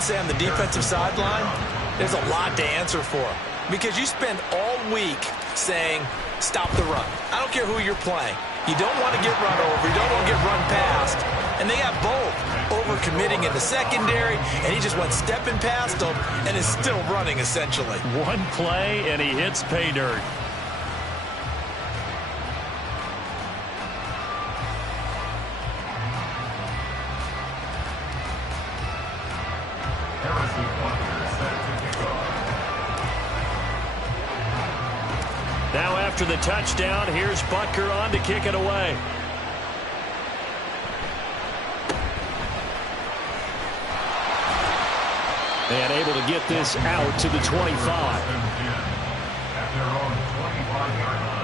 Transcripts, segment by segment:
would say on the defensive sideline, there's a lot to answer for. Because you spend all week saying, stop the run. I don't care who you're playing. You don't want to get run over. You don't want to get run past. And they got both. Overcommitting in the secondary, and he just went stepping past them and is still running, essentially. One play, and he hits pay dirt. Now after the touchdown, here's Butker on to kick it away. And able to get this out to the 25. At their own 25-yard line.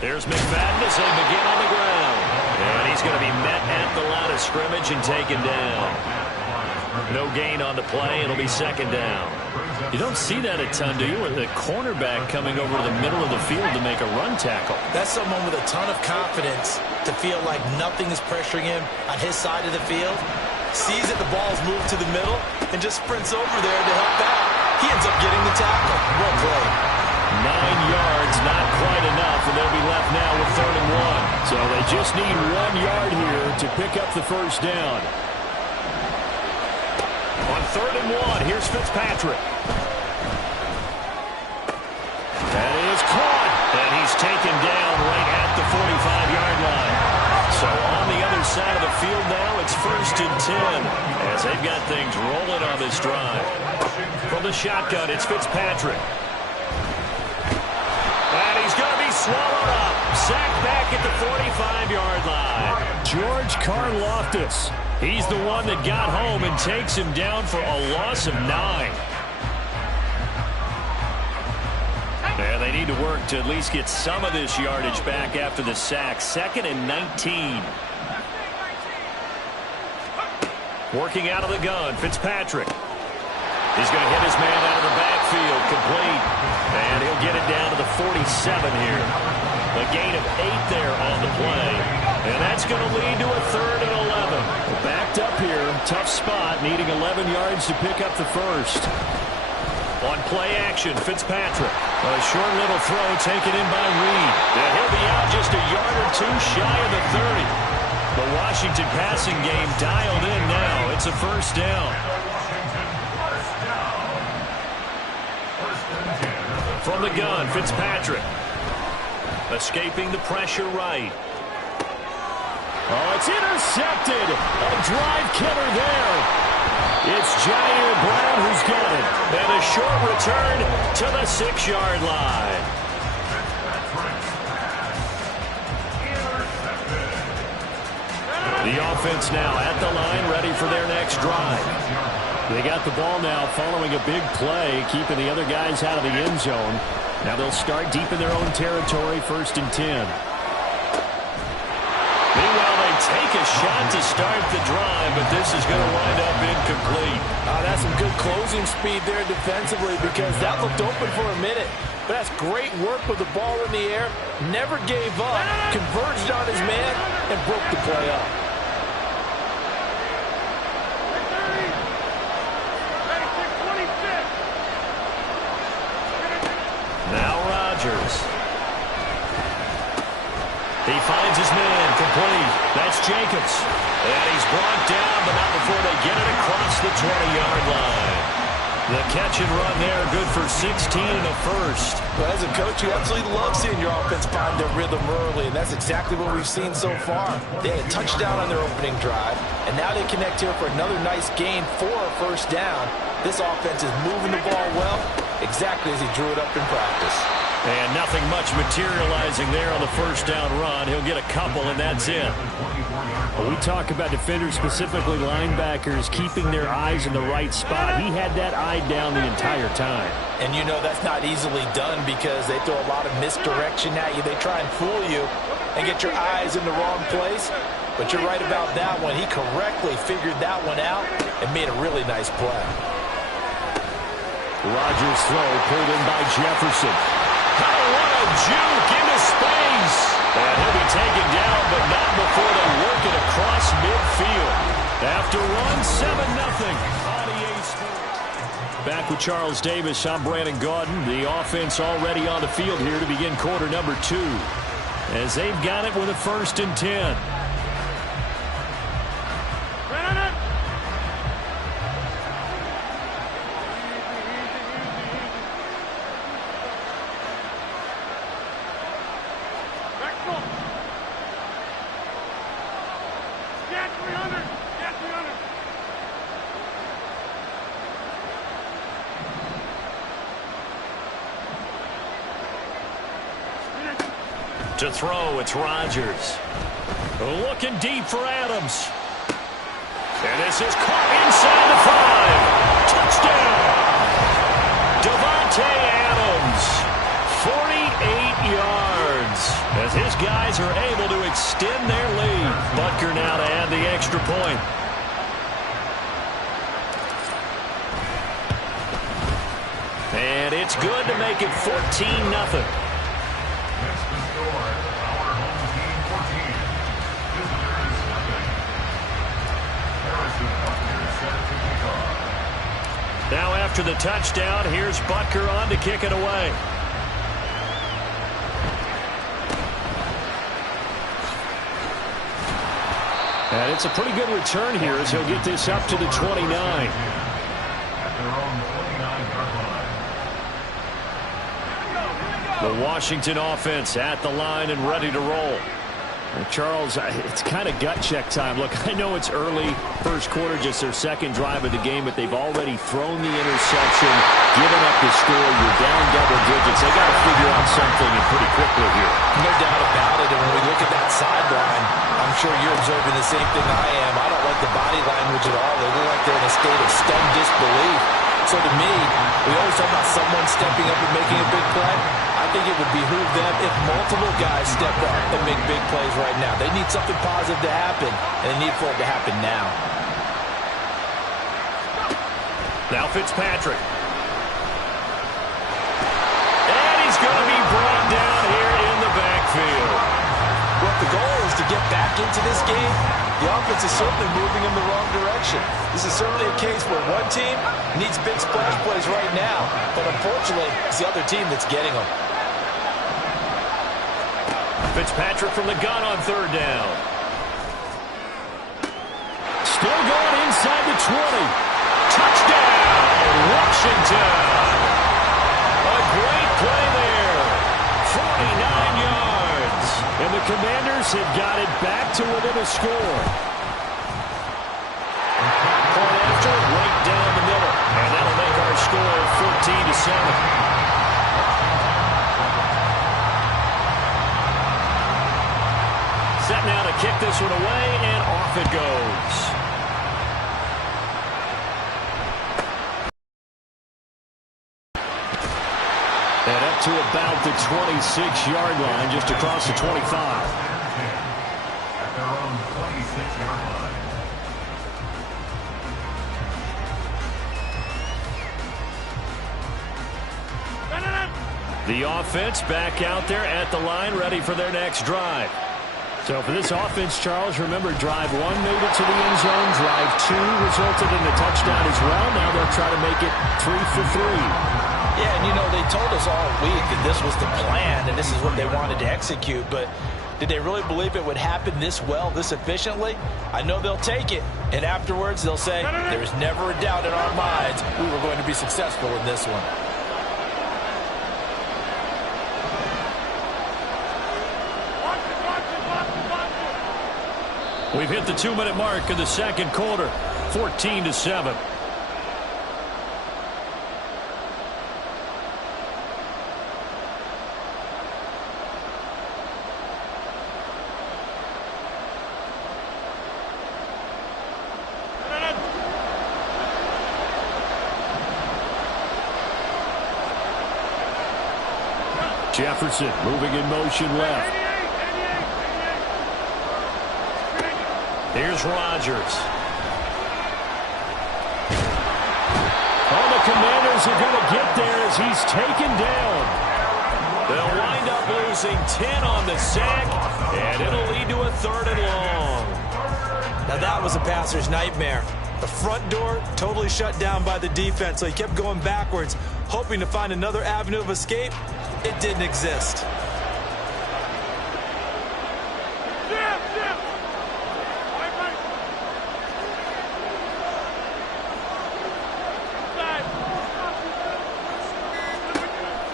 There's McFadden as they begin on the ground. And he's going to be met at the line of scrimmage and taken down. No gain on the play. It'll be second down. You don't see that a ton, do you? With the cornerback coming over to the middle of the field to make a run tackle. That's someone with a ton of confidence to feel like nothing is pressuring him on his side of the field. Sees that the ball's moved to the middle and just sprints over there to help out. He ends up getting the tackle. Well played. 9 yards, not quite enough, and they'll be left now with 3rd and 1. So they just need 1 yard here to pick up the first down. On 3rd and 1, here's Fitzpatrick. That is caught, and he's taken down right at the 45-yard line. So on the other side of the field now, it's 1st and 10, as they've got things rolling on this drive. From the shotgun, it's Fitzpatrick. Swallowed up. Sacked back at the 45-yard line. George Karlaftis. He's the one that got home and takes him down for a loss of 9. And they need to work to at least get some of this yardage back after the sack. 2nd and 19. Working out of the gun, Fitzpatrick. He's going to hit his man out of the backfield, complete. And he'll get it down to the 47 here. A gain of 8 there on the play. And that's going to lead to a 3rd and 11. Backed up here, tough spot, needing 11 yards to pick up the first. On play action, Fitzpatrick. A short little throw taken in by Reed. And he'll be out just a yard or two shy of the 30. The Washington passing game dialed in now. It's a first down. From the gun, Fitzpatrick. Escaping the pressure right. Oh, it's intercepted. A drive killer there. It's Jair Brown who's got it. And a short return to the 6-yard line. The offense now at the line, ready for their next drive. They got the ball now following a big play, keeping the other guys out of the end zone. Now they'll start deep in their own territory, 1st and 10. Meanwhile, they take a shot to start the drive, but this is going to wind up incomplete. That's some good closing speed there defensively, because that looked open for a minute. But that's great work with the ball in the air. Never gave up, converged on his man, and broke the play up. Now Rodgers. He finds his man, complete. That's Jacobs. And he's brought down, but not before they get it across the 20-yard line. The catch and run there, good for 16 and a first. Well, as a coach, you absolutely love seeing your offense find their rhythm early, and that's exactly what we've seen so far. They had a touchdown on their opening drive, and now they connect here for another nice gain for a first down. This offense is moving the ball well, exactly as he drew it up in practice. And nothing much materializing there on the first down run. He'll get a couple, and that's it. Well, we talk about defenders, specifically linebackers, keeping their eyes in the right spot. He had that eye down the entire time. And you know that's not easily done because they throw a lot of misdirection at you. They try and fool you and get your eyes in the wrong place. But you're right about that one. He correctly figured that one out and made a really nice play. Rodgers' throw pulled in by Jefferson. Oh, what a juke into space. And he'll be taken down, but not before they work it across midfield. After one, 7-0. Back with Charles Davis, I'm Brandon Gaudin. The offense already on the field here to begin quarter number 2. As they've got it with a 1st and 10. To throw, it's Rodgers. Looking deep for Adams. And this is caught inside the 5. Touchdown! Davante Adams. 48 yards. As his guys are able to extend their lead. Butker now to add the extra point. And it's good to make it 14-0. Now after the touchdown, here's Butker on to kick it away. And it's a pretty good return here as he'll get this up to the 29. The Washington offense at the line and ready to roll. Charles, it's kind of gut check time. Look, I know it's early, first quarter, just their second drive of the game, but they've already thrown the interception, given up the score. You're down double digits. They got to figure out something and pretty quickly here. No doubt about it. And when we look at that sideline, I'm sure you're observing the same thing I am. I don't like the body language at all. They look like they're in a state of stunned disbelief. So to me, we always talk about someone stepping up and making a big play. I think it would behoove them if multiple guys step up and make big plays right now. They need something positive to happen, and they need for it to happen now. Now Fitzpatrick. And he's going to be brought down here in the backfield. Well, if the goal is to get back into this game, the offense is certainly moving in the wrong direction. This is certainly a case where one team needs big splash plays right now, but unfortunately, it's the other team that's getting them. Fitzpatrick from the gun on 3rd down. Still going inside the 20. Touchdown, Washington. A great play there. 49 yards. And the Commanders have got it back to within a score. Point after, right down the middle. And that'll make our score 14-7. Set now to kick this one away, and off it goes. And up to about the 26-yard line, just across the 25. At their own 26-yard line. The offense back out there at the line, ready for their next drive. So for this offense, Charles, remember, drive 1 made it to the end zone. Drive 2 resulted in a touchdown as well. Now they'll try to make it 3 for 3. Yeah, and you know, they told us all week that this was the plan and this is what they wanted to execute, but did they really believe it would happen this well, this efficiently? I know they'll take it, and afterwards they'll say, there was never a doubt in our minds we were going to be successful in this one. We've hit the 2-minute mark in the second quarter, 14-7. Jefferson moving in motion left. Here's Rodgers. Oh, the Commanders are going to get there as he's taken down. They'll wind up losing 10 on the sack, and it'll lead to a 3rd and long. Now that was a passer's nightmare. The front door totally shut down by the defense, so he kept going backwards, hoping to find another avenue of escape. It didn't exist.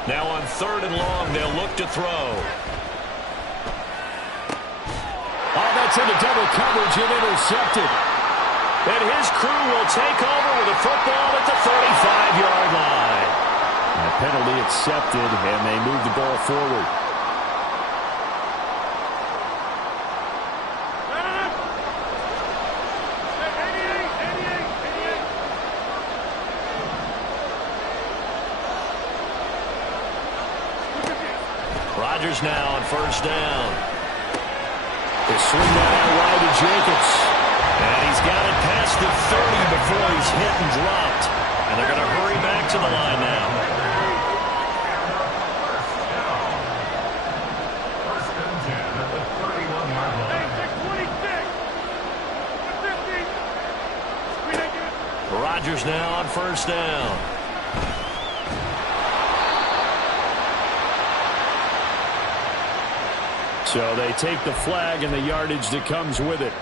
Now on 3rd and long, they'll look to throw. Oh, that's into double coverage and intercepted. And his crew will take over with a football at the 35-yard line. And a penalty accepted, and they move the ball forward. Rodgers now on 1st down. They swing that out wide to Jacobs. And he's got it past the 30 before he's hit and dropped. And they're going to hurry back to the line now. Rodgers now on 1st down. So they take the flag and the yardage that comes with it.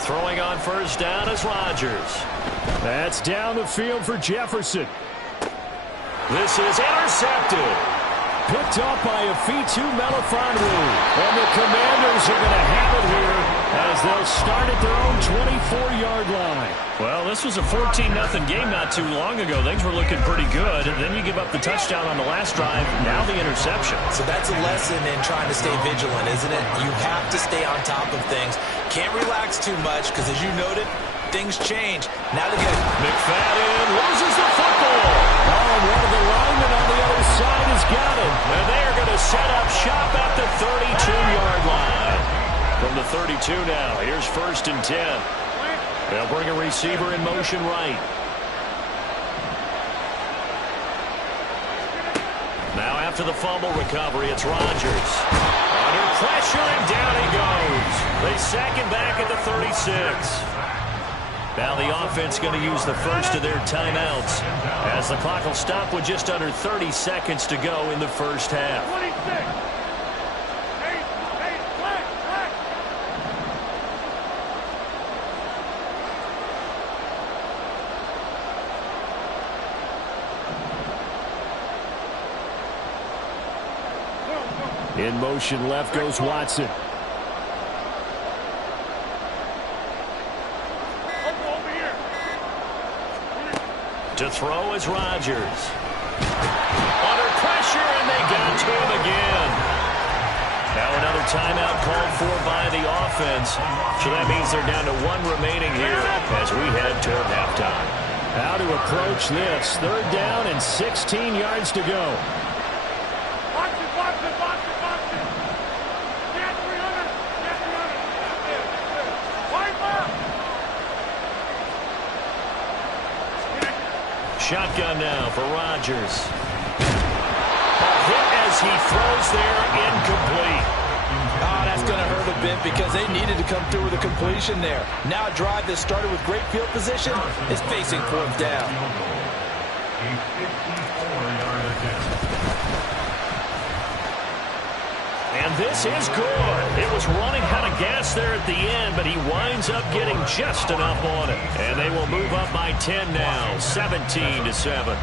Throwing on 1st down is Rodgers. That's down the field for Jefferson. This is intercepted. Picked up by a Fitu Melifonwu. And the Commanders are going to have it here as they'll start at their own 24-yard line. Well, this was a 14-0 game not too long ago. Things were looking pretty good. And then you give up the touchdown on the last drive. Now the interception. So that's a lesson in trying to stay vigilant, isn't it? You have to stay on top of things. Can't relax too much because, as you noted, things change. Now they get McFadden loses the football. Oh, and one of the linemen on the other side has got it. And they are going to set up shop at the 32-yard line. From the 32 now, here's 1st and 10. They'll bring a receiver in motion right. Now after the fumble recovery, it's Rodgers. Under pressure, and down he goes. They sack him back at the 36. Now the offense going to use the first of their timeouts as the clock will stop with just under 30 seconds to go in the first half. 26. In motion left goes Watson. To throw is Rodgers. Under pressure, and they got to him again. Now another timeout called for by the offense. So that means they're down to 1 remaining here as we head toward halftime. How to approach this. 3rd down and 16 yards to go. Shotgun now for Rodgers. A hit as he throws there, incomplete. Oh, that's going to hurt a bit because they needed to come through with a completion there. Now a drive that started with great field position is facing 4th down. And this is good. It was running out of gas there at the end, but he winds up getting just enough on it. And they will move up by 10 now, 17-7.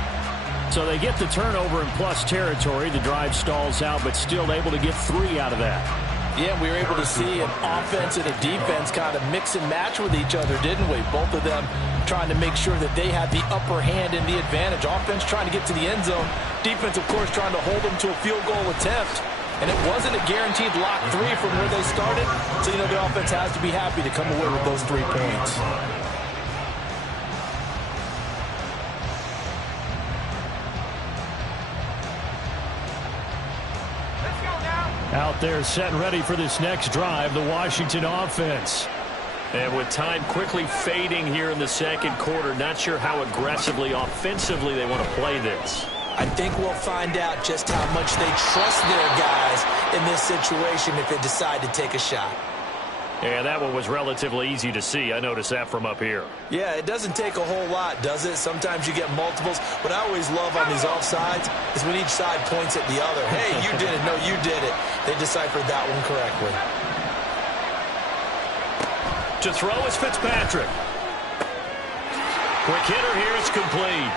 So they get the turnover in plus territory. The drive stalls out, but still able to get 3 out of that. Yeah, we were able to see an offense and a defense kind of mix and match with each other, didn't we? Both of them trying to make sure that they had the upper hand and the advantage. Offense trying to get to the end zone. Defense, of course, trying to hold them to a field goal attempt. And it wasn't a guaranteed lock 3 from where they started. So, the offense has to be happy to come away with those 3 points. Out there set and ready for this next drive, the Washington offense. And with time quickly fading here in the second quarter, not sure how aggressively, offensively they want to play this. I think we'll find out just how much they trust their guys in this situation if they decide to take a shot. Yeah, that one was relatively easy to see. I noticed that from up here. Yeah, it doesn't take a whole lot, does it? Sometimes you get multiples. What I always love on these offsides is when each side points at the other. Hey, you did it. No, you did it. They deciphered that one correctly. To throw is Fitzpatrick. Quick hitter here. It's complete.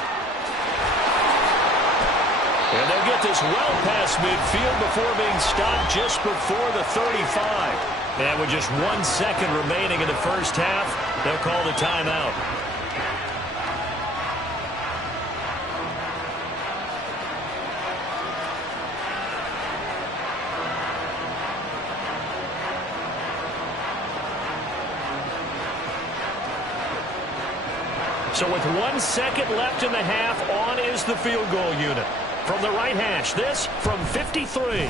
And they'll get this well past midfield before being stopped just before the 35. And with just 1 second remaining in the first half, they'll call the timeout. So with 1 second left in the half, on is the field goal unit. From the right hash, this from 53.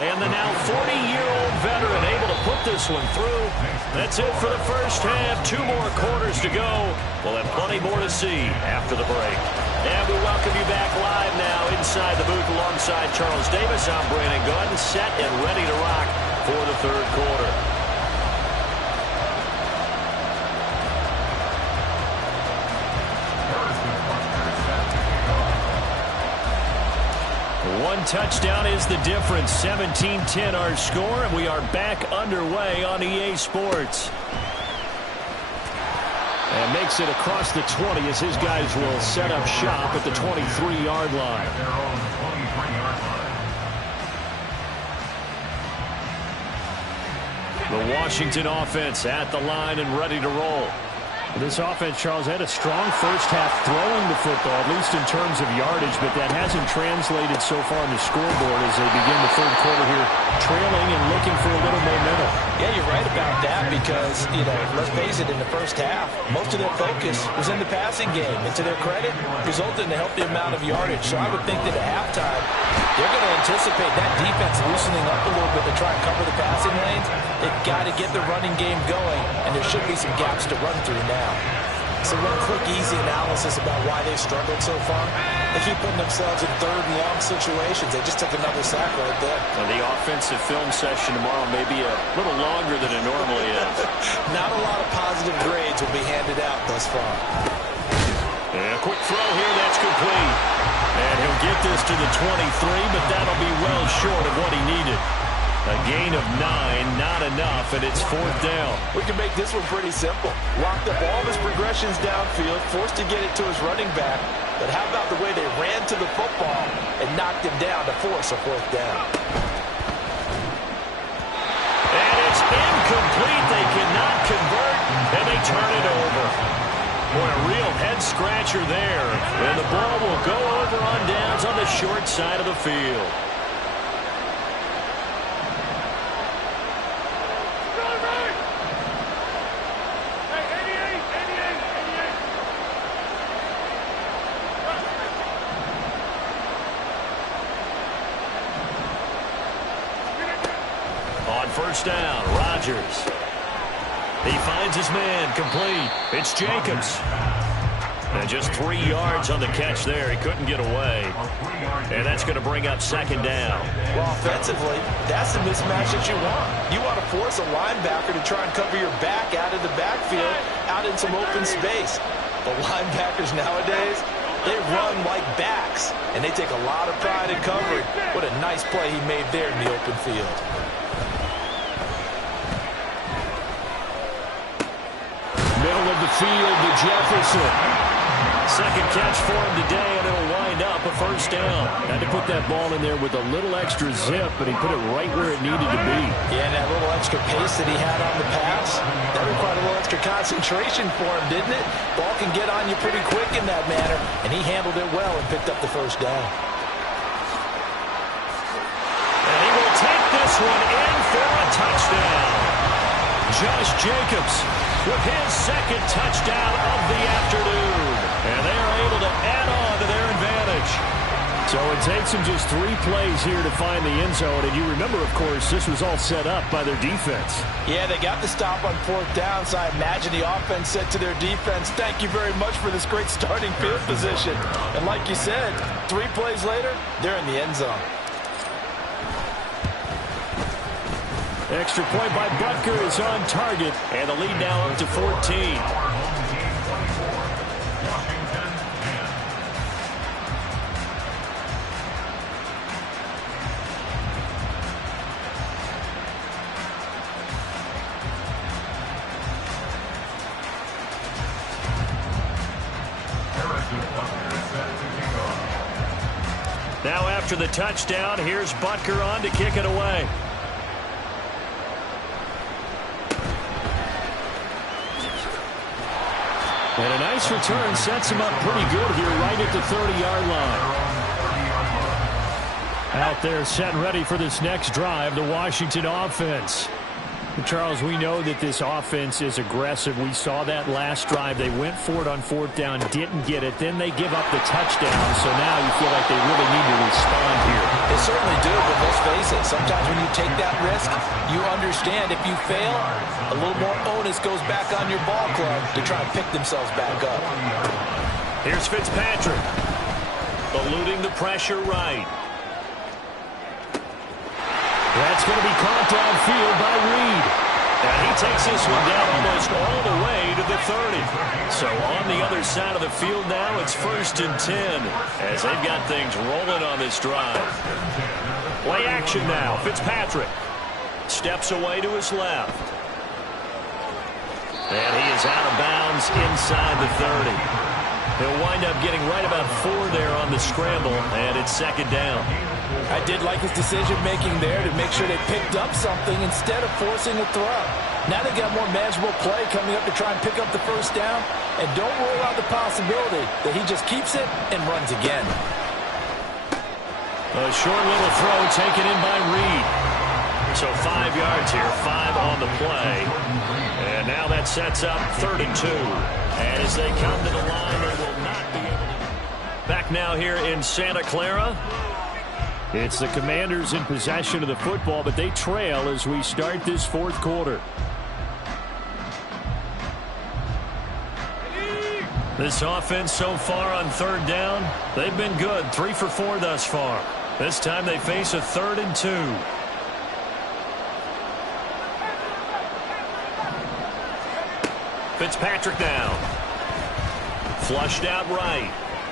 And the now 40-year-old veteran able to put this one through. That's it for the first half. 2 more quarters to go. We'll have plenty more to see after the break. And we welcome you back live now inside the booth alongside Charles Davis. I'm Brandon Gunn, set and ready to rock for the third quarter. One touchdown is the difference. 17-10 our score, and we are back underway on EA Sports. And makes it across the 20 as his guys will set up shop at the 23-yard line. The Washington offense at the line and ready to roll. This offense, Charles, had a strong first half throwing the football, at least in terms of yardage, but that hasn't translated so far on the scoreboard as they begin the third quarter here, trailing and looking for a little momentum. Yeah, you're right about that because, let's face it, in the first half, most of their focus was in the passing game. And to their credit, resulted in a healthy amount of yardage. So I would think that at halftime, they're going to anticipate that defense loosening up a little bit to try and cover the passing lanes. They've got to get the running game going, and there should be some gaps to run through now. So one quick, easy analysis about why they've struggled so far. They keep putting themselves in third and long situations. They just took another sack right there. So the offensive film session tomorrow may be a little longer than it normally is. Not a lot of positive grades will be handed out thus far. And a quick throw here, that's complete. And he'll get this to the 23, but that'll be well short of what he needed. A gain of 9, not enough, and it's 4th down. We can make this one pretty simple. Locked up all of his progressions downfield, forced to get it to his running back. But how about the way they ran to the football and knocked him down to force a 4th down? And it's incomplete. They cannot convert, and they turn it over. Boy, a real head-scratcher there. And the ball will go over on downs on the short side of the field. First down, Rodgers. He finds his man, complete. It's Jacobs. And just 3 yards on the catch there. He couldn't get away. And that's going to bring up 2nd down. Well, offensively, that's the mismatch that you want. You want to force a linebacker to try and cover your back out of the backfield, out in some open space. The linebackers nowadays, they run like backs, and they take a lot of pride in covering. What a nice play he made there in the open field. Middle of the field to Jefferson. Second catch for him today, and it'll wind up a first down. Had to put that ball in there with a little extra zip, but he put it right where it needed to be. Yeah, and that little extra pace that he had on the pass, that required a little extra concentration for him, didn't it? Ball can get on you pretty quick in that manner, and he handled it well and picked up the first down. And he will take this one in for a touchdown. Josh Jacobs with his second touchdown of the afternoon. And they are able to add on to their advantage. So it takes them just 3 plays here to find the end zone. And you remember, of course, this was all set up by their defense. Yeah, they got the stop on 4th down, so I imagine the offense said to their defense, thank you very much for this great starting field position. And like you said, 3 plays later, they're in the end zone. Extra point by Butker is on target, and the lead now up to 14. Now after the touchdown, here's Butker on to kick it away. And a nice return sets him up pretty good here right at the 30-yard line. Out there set and ready for this next drive, the Washington offense. Charles, we know that this offense is aggressive. We saw that last drive. They went for it on 4th down, didn't get it. Then they give up the touchdown. So now you feel like they really need to respond here. They certainly do, but let's face it. Sometimes when you take that risk, you understand if you fail, a little more onus goes back on your ball club to try and pick themselves back up. Here's Fitzpatrick. Eluding the pressure right. That's going to be caught downfield by Reed. And he takes this one down almost all the way to the 30. So on the other side of the field now, it's 1st and 10 as they've got things rolling on this drive. Play action now. Fitzpatrick steps away to his left. And he is out of bounds inside the 30. He'll wind up getting right about 4 there on the scramble, and it's 2nd down. I did like his decision-making there to make sure they picked up something instead of forcing a throw. Now they got more manageable play coming up to try and pick up the first down, and don't rule out the possibility that he just keeps it and runs again. A short little throw taken in by Reed. So 5 yards here, 5 on the play. And now that sets up 3rd and 2. And as they come to the line, they will not be able to... Back now here in Santa Clara. It's the Commanders in possession of the football, but they trail as we start this 4th quarter. This offense so far on 3rd down, they've been good. 3 for 4 thus far. This time they face a 3rd and 2. Fitzpatrick now. Flushed out right.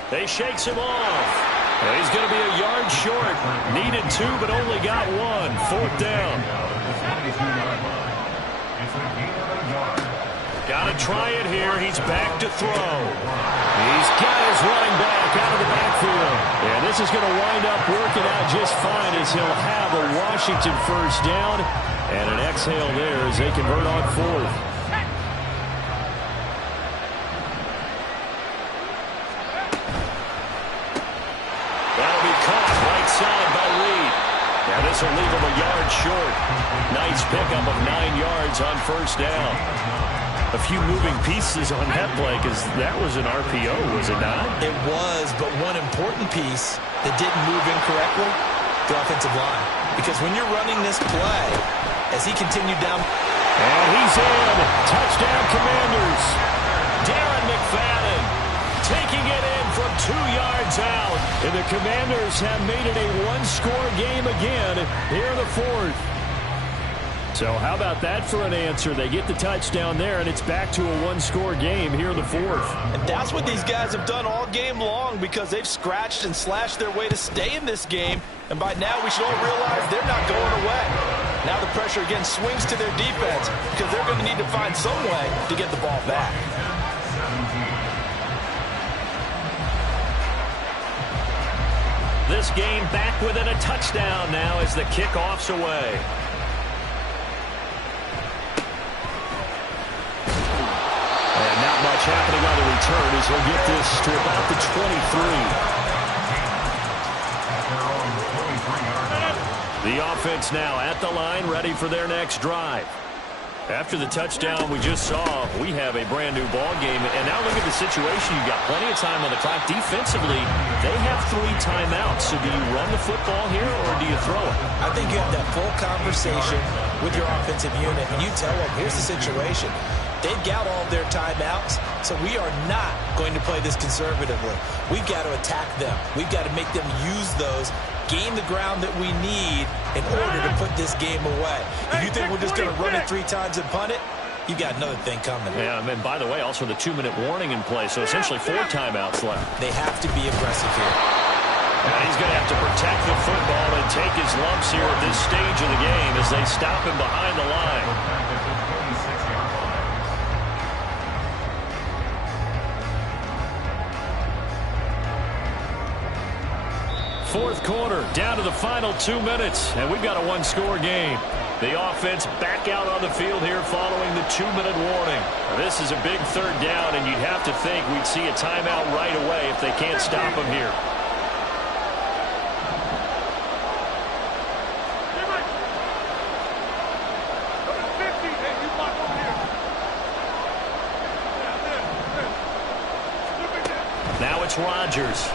They shakes him off. Well, he's going to be a yard short. Needed 2, but only got 1. 4th down. Got to try it here. He's back to throw. He's got his running back out of the backfield. Yeah, this is going to wind up working out just fine as he'll have a Washington first down. And an exhale there as they convert on 4th. Now this will leave him a yard short. Nice pickup of 9 yards on first down. A few moving pieces on that play because that was an RPO, was it not? It was, but one important piece that didn't move incorrectly, the offensive line. Because when you're running this play, as he continued down. And he's in. Touchdown Commanders. Darren McFadden taking it in from 2 yards out. And the Commanders have made it a one-score game again here in the 4th. So how about that for an answer? They get the touchdown there, and it's back to a one-score game here in the 4th. And that's what these guys have done all game long because they've scratched and slashed their way to stay in this game. And by now we should all realize they're not going away. Now the pressure again swings to their defense because they're going to need to find some way to get the ball back. This game back within a touchdown now as the kickoff's away. And not much happening on the return as he'll get this to about the 23. The offense now at the line, ready for their next drive. After the touchdown we just saw, we have a brand-new ball game. And now look at the situation. You've got plenty of time on the clock. Defensively, they have 3 timeouts. So do you run the football here or do you throw it? I think you have that full conversation with your offensive unit, and you tell them, here's the situation. They've got all of their timeouts, so we are not going to play this conservatively. We've got to attack them. We've got to make them use those, gain the ground that we need in order to put this game away. If you think we're just going to run it 3 times and punt it, you've got another thing coming. Yeah, and by the way, also the 2-minute warning in play, so essentially 4 timeouts left. They have to be aggressive here. And he's going to have to protect the football and take his lumps here at this stage of the game as they stop him behind the line. Fourth quarter, down to the final 2 minutes, and we've got a 1-score game. The offense back out on the field here following the 2-minute warning. This is a big 3rd down, and you'd have to think we'd see a timeout right away if they can't stop him here. Now it's Rodgers.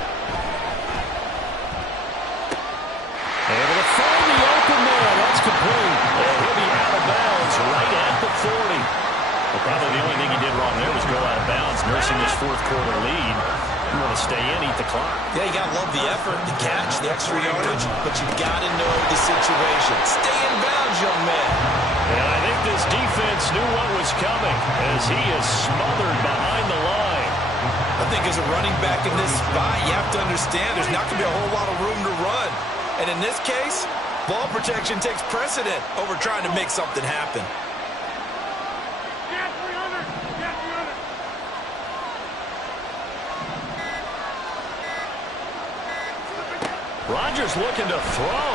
Able to find the open man. That's complete. And he'll be out of bounds right at the 40. Well, probably the only thing he did wrong there was go out of bounds, nursing this 4th quarter lead. You want to stay in, eat the clock. Yeah, you got to love the effort, the catch, the extra yardage, but you got to know the situation. Stay in bounds, young man. And I think this defense knew what was coming as he is smothered behind the line. I think as a running back in this spot, you have to understand there's not going to be a whole lot of room to run. And in this case, ball protection takes precedent over trying to make something happen. Rodgers looking to throw.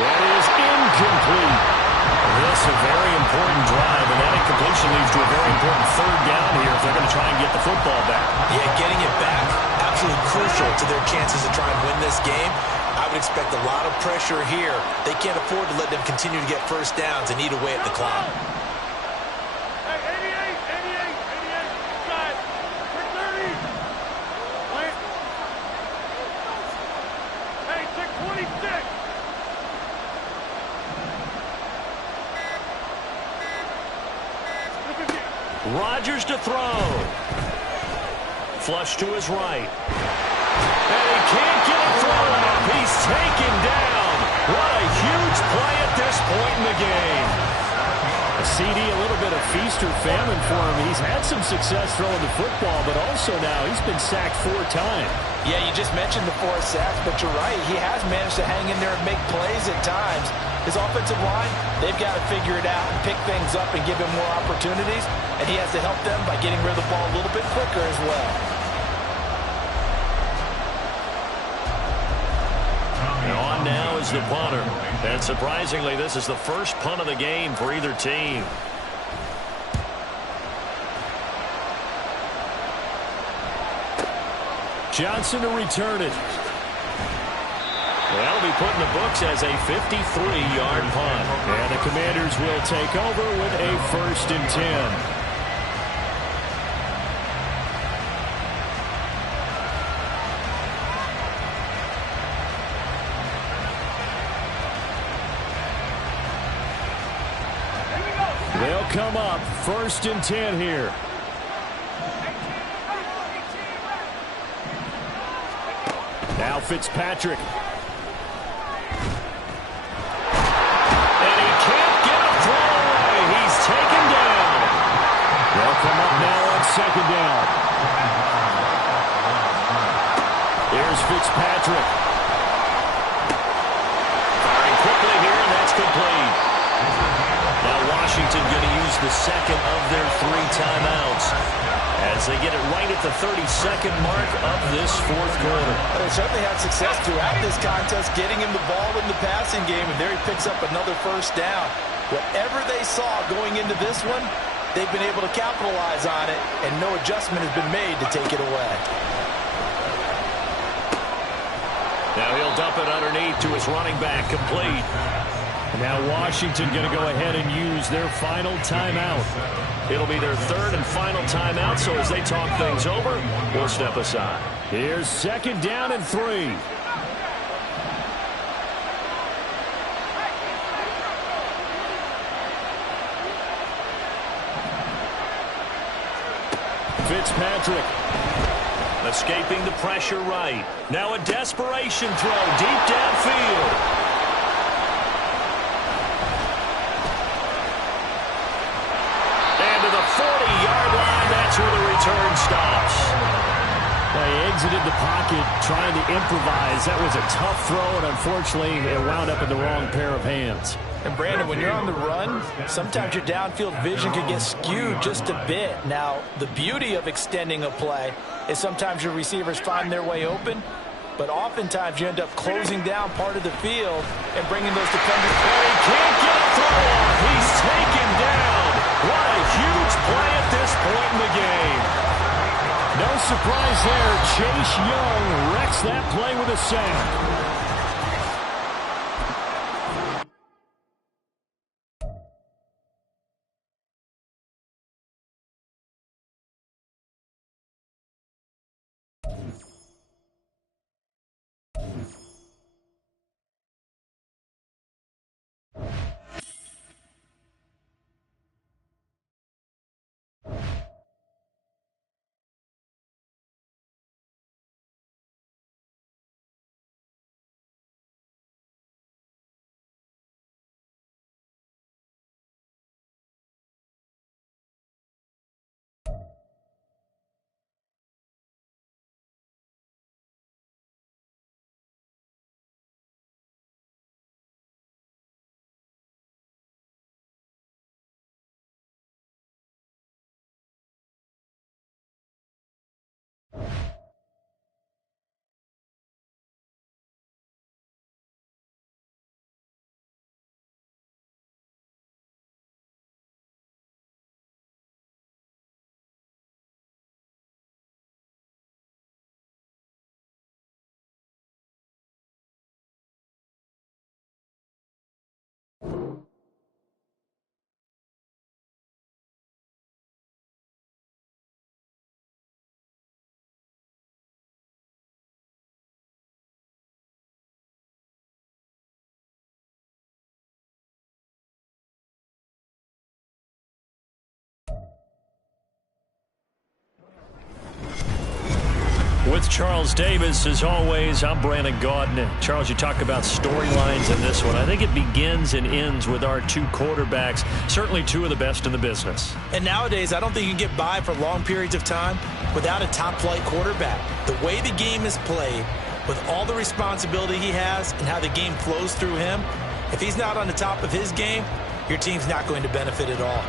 That is incomplete. This a very important drive, and that incompletion leads to a very important 3rd down here if they're going to try and get the football back. Yeah, getting it back, absolutely crucial to their chances to try and win this game. I would expect a lot of pressure here. They can't afford to let them continue to get 1st downs and eat away at the clock. Rodgers to throw. Flush to his right. And he can't get a throw up. He's taken down. What a huge play at this point in the game. A CD, a little bit of feast or famine for him. He's had some success throwing the football, but also now he's been sacked 4 times. Yeah, you just mentioned the 4 sacks, but you're right. He has managed to hang in there and make plays at times. His offensive line, they've got to figure it out and pick things up and give him more opportunities, and he has to help them by getting rid of the ball a little bit quicker as well. And on now is the punter. And surprisingly, this is the first punt of the game for either team. Johnson to return it. That'll be put in the books as a 53-yard punt. And the Commanders will take over with a 1st and 10. They'll come up 1st and 10 here. Now Fitzpatrick. And he can't get a throw away. He's taken down. They'll come up now on 2nd down. Here's Fitzpatrick. Firing quickly here, and that's complete. Now Washington going to use the 2nd of their 3 timeouts. as they get it right at the 32nd mark of this fourth quarter. They certainly had success throughout this contest, getting him the ball in the passing game, and there he picks up another first down. Whatever they saw going into this one, they've been able to capitalize on it, and no adjustment has been made to take it away. Now he'll dump it underneath to his running back, complete. Now Washington going to go ahead and use their final timeout. It'll be their third and final timeout, so as they talk things over, we'll step aside. Here's 2nd down and 3. Fitzpatrick. Escaping the pressure right. Now a desperation throw deep downfield. And to the 40-yard line, that's where the return stops. They exited the pocket trying to improvise. That was a tough throw, and unfortunately, it wound up in the wrong pair of hands. And Brandon, when you're on the run, sometimes your downfield vision can get skewed just a bit. Now, the beauty of extending a play is sometimes your receivers find their way open, but oftentimes you end up closing down part of the field and bringing those defenders. He can't get a throw off. He's taken down. What a huge play at this point in the game. No surprise there. Chase Young wrecks that play with a sack. With Charles Davis, as always, I'm Brandon Gaudin. Charles, you talk about storylines in this one. I think it begins and ends with our two quarterbacks, certainly two of the best in the business. And nowadays, I don't think you can get by for long periods of time without a top-flight quarterback. The way the game is played, with all the responsibility he has and how the game flows through him, if he's not on the top of his game, your team's not going to benefit at all.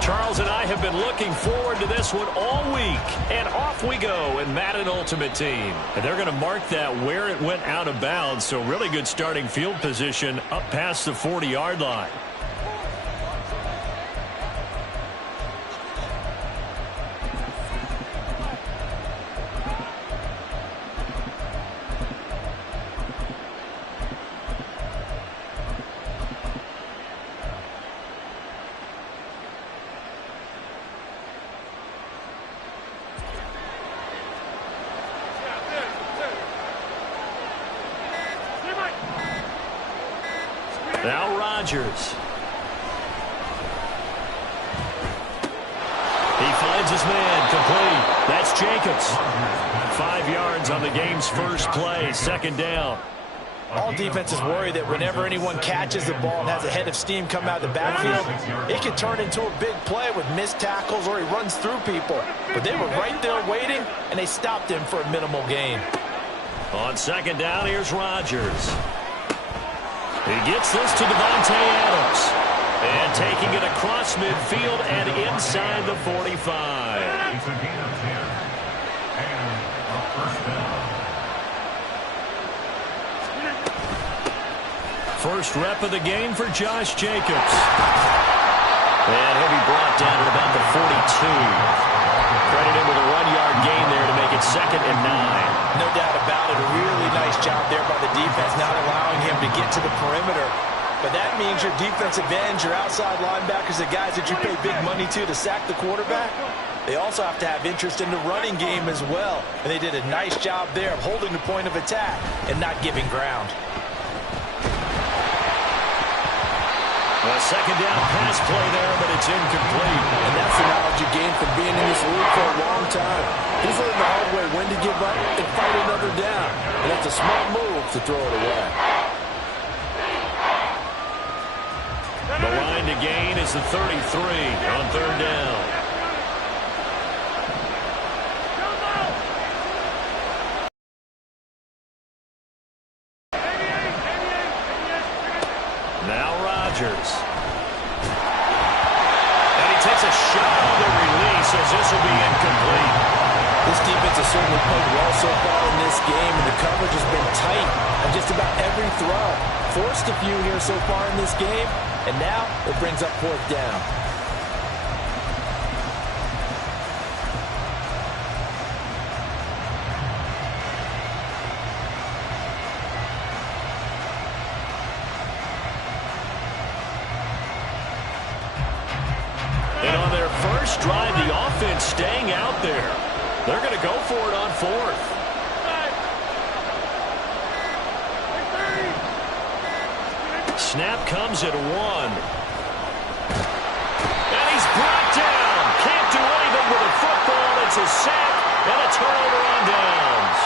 Charles and I have been looking forward to this one all week, and off we go in Madden Ultimate Team. And they're going to mark that where it went out of bounds, so really good starting field position up past the 40-yard line. Now Rodgers. He finds his man, complete. That's Jacobs. 5 yards on the game's first play, 2nd down. All defenses worry that whenever anyone catches the ball and has a head of steam come out of the backfield, it can turn into a big play with missed tackles or he runs through people. But they were right there waiting, and they stopped him for a minimal gain. On 2nd down, here's Rodgers. He gets this to Devontae Adams. And taking it across midfield and inside the 45. It's a gain of 10. And a first down. First rep of the game for Josh Jacobs. And he'll be brought down at about the 42. Credit him with a 1-yard gain there to make it 2nd and 9. No doubt about it. A really nice job there by the defense, not allowing him to get to the perimeter. But that means your defensive ends, your outside linebackers, the guys that you pay big money to sack the quarterback, they also have to have interest in the running game as well. And they did a nice job there of holding the point of attack and not giving ground. A second down pass play there, but it's incomplete. And that's the knowledge you gain from being in this league for a long time. He's learned the hard way when to give up and fight another down. And that's a smart move to throw it away. The line to gain is the 33 on 3rd down. Now Rodgers. And he takes a shot on the release as this will be incomplete. This defense has certainly played well so far in this game, and the coverage has been tight on just about every throw. Forced a few here so far in this game, and now it brings up 4th down. And on their first drive, the offense staying out there. They're going to go for it on 4th. Snap comes at 1. And he's brought down. Can't do anything with a football. It's a sack and a turnover on downs.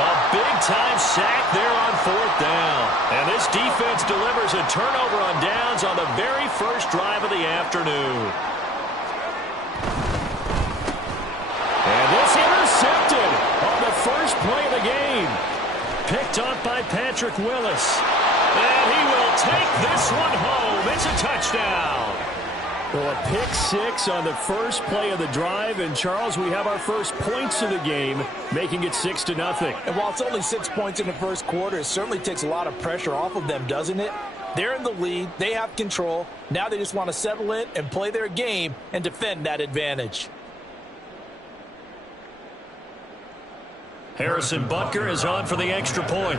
A big-time sack there on 4th down. And this defense delivers a turnover on downs on the very first drive of the afternoon. And this intercepted on the first play of the game. Picked off by Patrick Willis. And he will take this one home. It's a touchdown. Well, a pick 6 on the first play of the drive. And, Charles, we have our first points of the game, making it 6-0. And while it's only 6 points in the first quarter, it certainly takes a lot of pressure off of them, doesn't it? They're in the lead. They have control. Now they just want to settle in and play their game and defend that advantage. Harrison Butker is on for the extra point.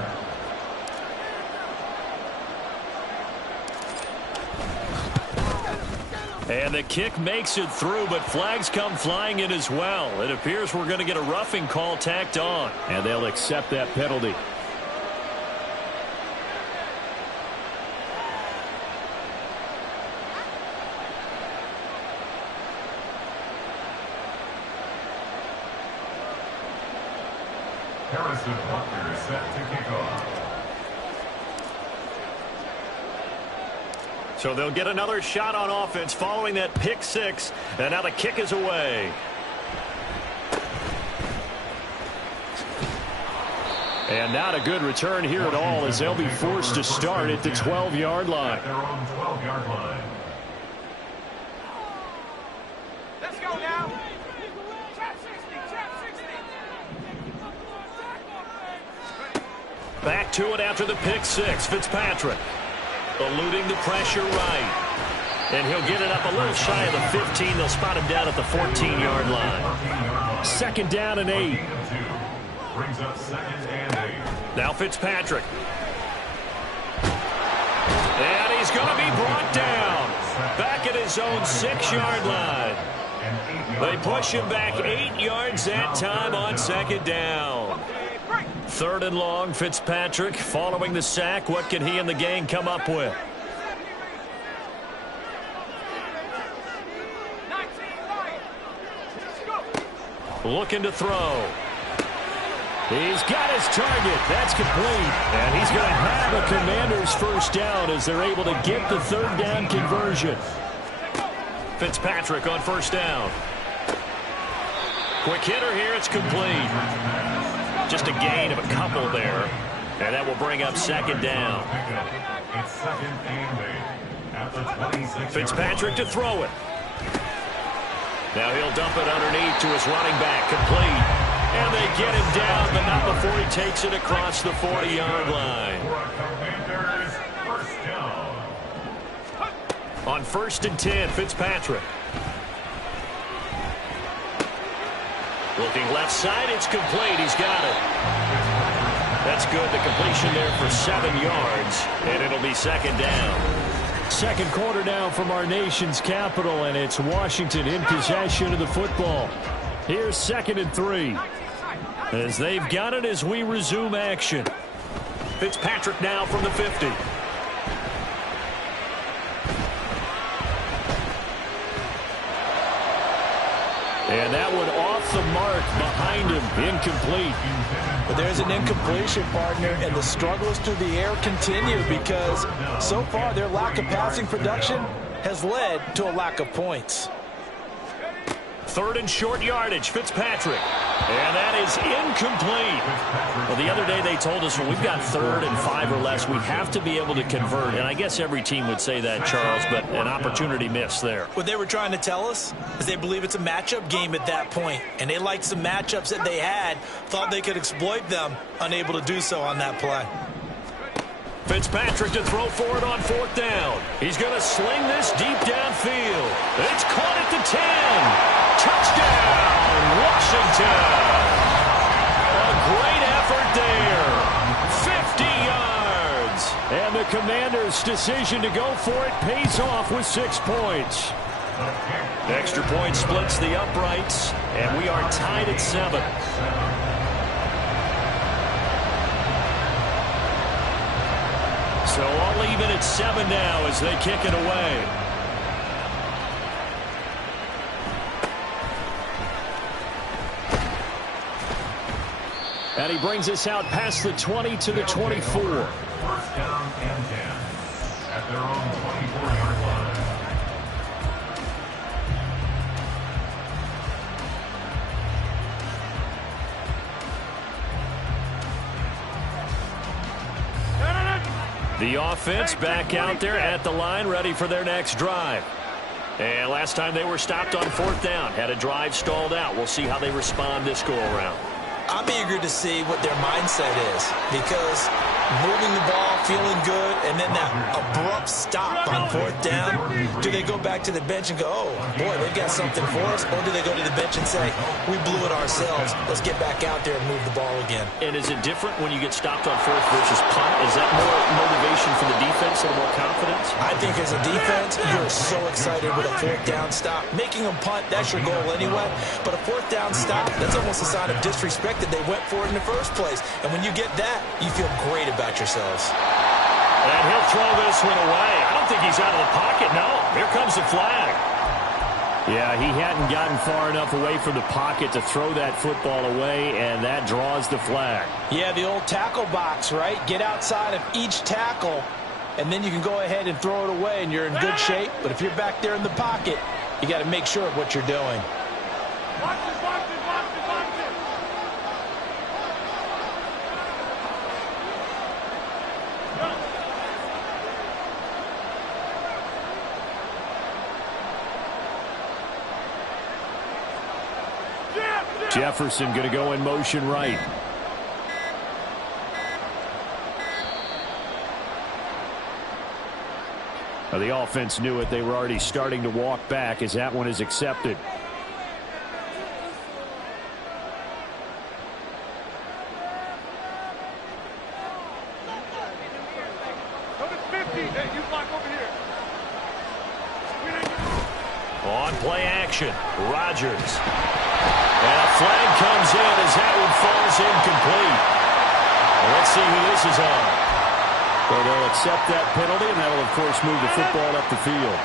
And the kick makes it through, but flags come flying in as well. It appears we're going to get a roughing call tacked on. And they'll accept that penalty. Harrison Butker is set to kick off. So they'll get another shot on offense following that pick 6. And now the kick is away. And not a good return here at all, as they'll be forced to start at the 12-yard line. At their own 12-yard line. Let's go now. Back to it after the pick 6. Fitzpatrick eluding the pressure right. And he'll get it up a little shy of the 15. They'll spot him down at the 14-yard line. 2nd down and 8. Brings up 2nd and 8. Now Fitzpatrick. And he's going to be brought down. Back at his own 6-yard line. They push him back 8 yards that time on 2nd down. 3rd and long, Fitzpatrick following the sack. What can he and the gang come up with? Looking to throw. He's got his target. That's complete. And he's going to have a Commander's first down as they're able to get the 3rd down conversion. Fitzpatrick on 1st down. Quick hitter here. It's complete. Just a gain of a couple there. And that will bring up 2nd down. It's 2nd and 8. at the 26. Fitzpatrick to throw it. Now he'll dump it underneath to his running back, complete. And they get him down, but not before he takes it across the 40-yard line. On 1st and 10, Fitzpatrick. Looking left side, it's complete. He's got it. That's good. The completion there for 7 yards, and it'll be 2nd down. Second quarter now from our nation's capital, and it's Washington in possession of the football. Here's 2nd and 3. As they've got it as we resume action. Fitzpatrick now from the 50. And that one off the mark behind him, incomplete. But there's an incompletion, partner, and the struggles through the air continue because so far their lack of passing production has led to a lack of points. 3rd and short yardage, Fitzpatrick. And that is incomplete. Well, the other day they told us when we've got 3rd and 5 or less, we have to be able to convert. And I guess every team would say that, Charles, but an opportunity missed there. What they were trying to tell us is they believe it's a matchup game at that point. And they liked some matchups that they had, thought they could exploit them, unable to do so on that play. Fitzpatrick to throw for it on 4th down. He's going to sling this deep downfield. It's caught at the 10. Touchdown, Washington. A great effort there. 50 yards. And the Commanders' decision to go for it pays off with 6 points. Extra point splits the uprights, and we are tied at 7. So all even at 7 now as they kick it away. And he brings us out past the 20 to the 24. 1st down and 10 at their own 24-yard line. The offense back out there at the line, ready for their next drive. And last time they were stopped on 4th down, had a drive stalled out. We'll see how they respond this go-around. I'm eager to see what their mindset is because moving the ball, feeling good, and then that abrupt stop on 4th down, do they go back to the bench and go, oh, boy, they've got something for us, or do they go to the bench and say, we blew it ourselves, let's get back out there and move the ball again? And is it different when you get stopped on 4th versus punt? Is that more motivation for the defense and more confidence? I think as a defense, you're so excited with a 4th down stop. Making them punt, that's your goal anyway, but a 4th down stop, that's almost a sign of disrespect that they went for it in the first place. And when you get that, you feel great about yourselves. And he'll throw this one away. I don't think he's out of the pocket. No, here comes the flag. Yeah, he hadn't gotten far enough away from the pocket to throw that football away, and that draws the flag. Yeah, the old tackle box, right? Get outside of each tackle, and then you can go ahead and throw it away, and you're in good shape. But if you're back there in the pocket, you got to make sure of what you're doing. Watch it, watch it, watch it, watch it. Jefferson going to go in motion right. Now the offense knew it. They were already starting to walk back as that one is accepted. Number 50, hey, you block over here. On play action, Rodgers. And a flag comes in as that one falls incomplete. Well, let's see who this is on. Well, they'll accept that penalty, and that'll, of course, move the football up the field.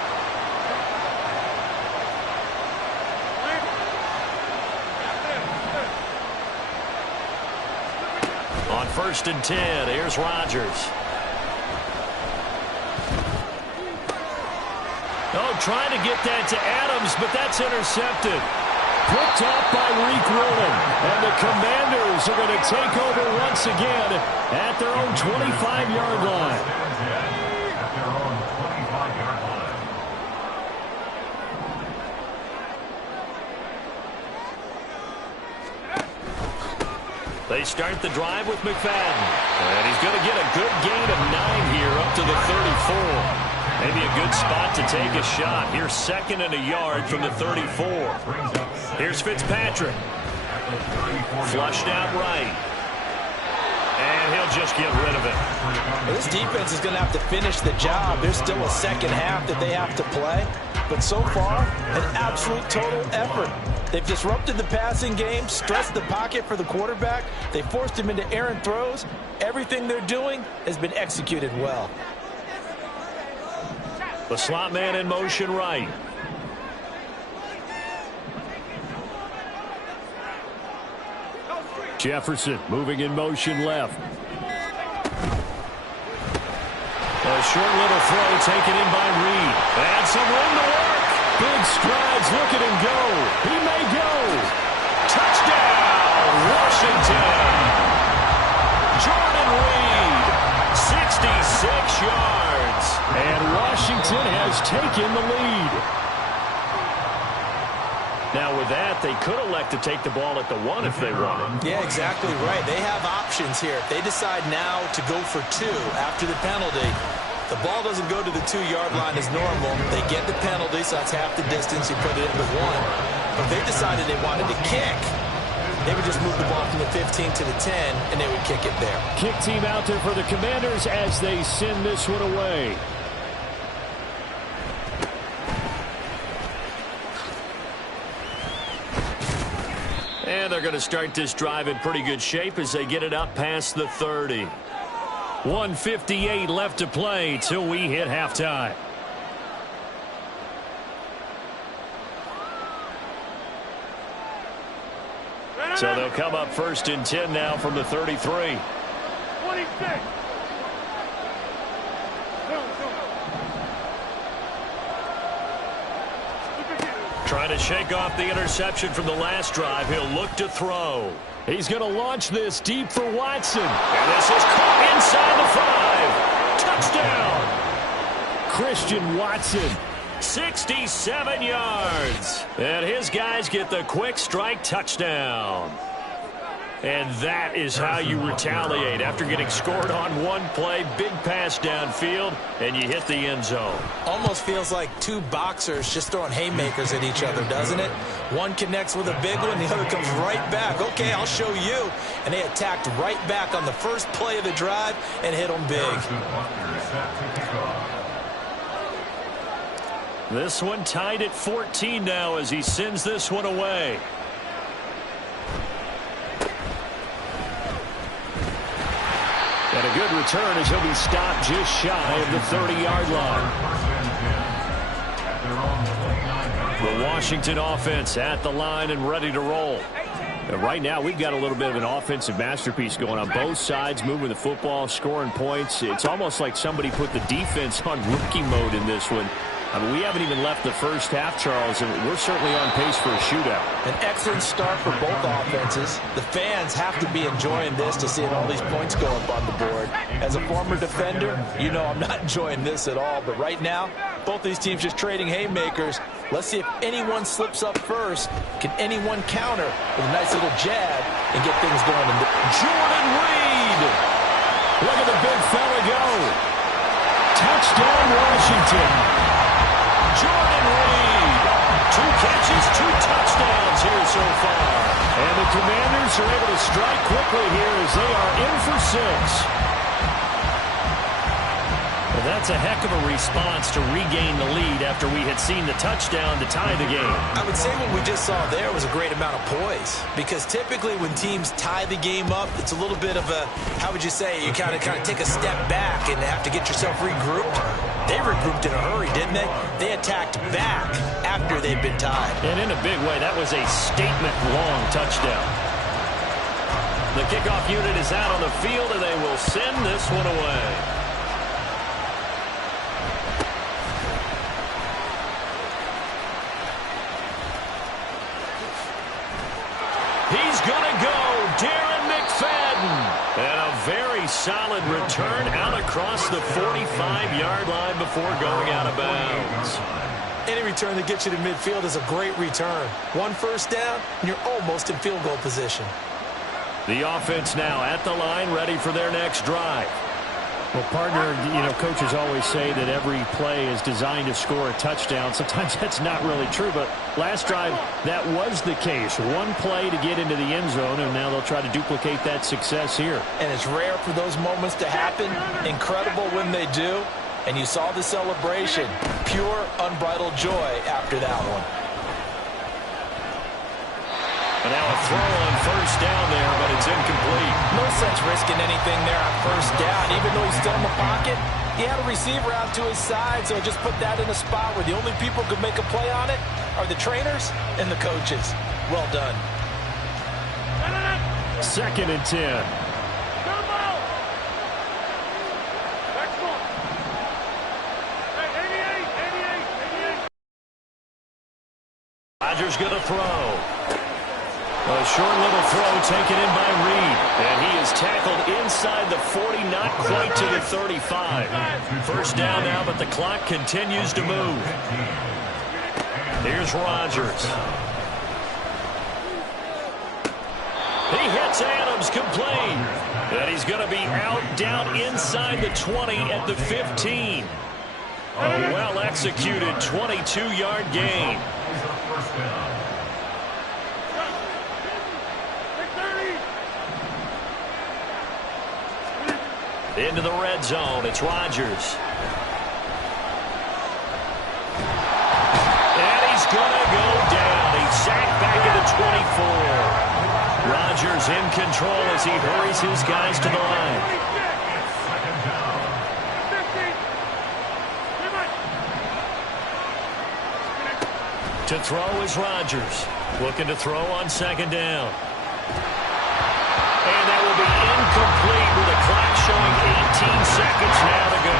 On 1st and 10, here's Rodgers. Oh, trying to get that to Adams, but that's intercepted. Picked off by Reek Rulon. And the Commanders are going to take over once again at their own 25-yard line. At their own 25-yard line. They start the drive with McFadden. And he's going to get a good gain of 9 here up to the 34. Maybe a good spot to take a shot. Here's 2nd and a yard from the 34. Here's Fitzpatrick. Flushed out right. And he'll just get rid of it. Well, this defense is going to have to finish the job. There's still a second half that they have to play. But so far, an absolute total effort. They've disrupted the passing game, stressed the pocket for the quarterback. They forced him into errant throws. Everything they're doing has been executed well. The slot man in motion right. Jefferson moving in motion left. A short little throw taken in by Reed. And some room to work. Big strides. Look at him go. He may go. Touchdown, Washington. Jordan Reed, 66 yards. And Washington has taken the lead. Now with that, they could elect to take the ball at the 1 if they wanted. Yeah, exactly right. They have options here. If they decide now to go for 2 after the penalty, the ball doesn't go to the 2-yard line as normal. They get the penalty, so that's half the distance. You put it in the 1. But if they decided they wanted to kick, they would just move the ball from the 15 to the 10, and they would kick it there. Kick team out there for the Commanders as they send this one away. And they're going to start this drive in pretty good shape as they get it up past the 30. 1:58 left to play till we hit halftime. So they'll come up 1st and 10 now from the 33. 26. Trying to shake off the interception from the last drive. He'll look to throw. He's going to launch this deep for Watson. And this is caught inside the 5. Touchdown. Christian Watson. 67 yards. And his guys get the quick strike touchdown. And that is how you retaliate after getting scored on one play. Big pass downfield, and you hit the end zone. Almost feels like 2 boxers just throwing haymakers at each other, doesn't it? One connects with a big one, the other comes right back. Okay, I'll show you. And they attacked right back on the first play of the drive and hit them big. This one tied at 14 now as he sends this one away. And a good return as he'll be stopped just shy of the 30-yard line. The Washington offense at the line and ready to roll. And right now, we've got a little bit of an offensive masterpiece going on both sides, moving the football, scoring points. It's almost like somebody put the defense on rookie mode in this one. I mean, we haven't even left the first half, Charles, and we're certainly on pace for a shootout. An excellent start for both offenses. The fans have to be enjoying this to see all these points go up on the board. As a former defender, you know I'm not enjoying this at all. But right now, both these teams just trading haymakers. Let's see if anyone slips up first. Can anyone counter with a nice little jab and get things going? Jordan Reed! Look at the big fella go. Touchdown, Washington. Jordan Reed, 2 catches, 2 touchdowns here so far. And the Commanders are able to strike quickly here as they are in for 6. Well, that's a heck of a response to regain the lead after we had seen the touchdown to tie the game. I would say what we just saw there was a great amount of poise, because typically when teams tie the game up, it's a little bit of a, how would you say, you kind of take a step back and have to get yourself regrouped. They regrouped in a hurry, didn't they? They attacked back after they'd been tied. And in a big way, that was a statement-long touchdown. The kickoff unit is out on the field, and they will send this one away. He's going to go, Darren McFadden. And a very solid return out across the 45-yard line before going out of bounds. Any return that gets you to midfield is a great return. 1 first down, and you're almost in field goal position. The offense now at the line, ready for their next drive. Well, partner, coaches always say that every play is designed to score a touchdown. Sometimes that's not really true, but last drive, that was the case. One play to get into the end zone, and now they'll try to duplicate that success here. And it's rare for those moments to happen. Incredible when they do. And you saw the celebration. Pure, unbridled joy after that one. And now a throw on first down there, but it's incomplete. No sense risking anything there on first down. Even though he's still in the pocket, he had a receiver out to his side, so just put that in a spot where the only people who could make a play on it are the trainers and the coaches. Well done. 2nd and 10. Rodgers going to throw. A short little throw taken in by Reed. And he is tackled inside the 40, not quite to the 35. First down now, but the clock continues to move. Here's Rodgers. He hits Adams complete. And he's going to be out down inside the 20 at the 15. A well-executed 22-yard gain. Into the red zone, it's Rodgers. And he's going to go down. He's sacked back at the 24. Rodgers in control as he hurries his guys to the line. To throw is Rodgers. Looking to throw on 2nd down. And that will be incomplete with the clock showing 18 seconds now to go.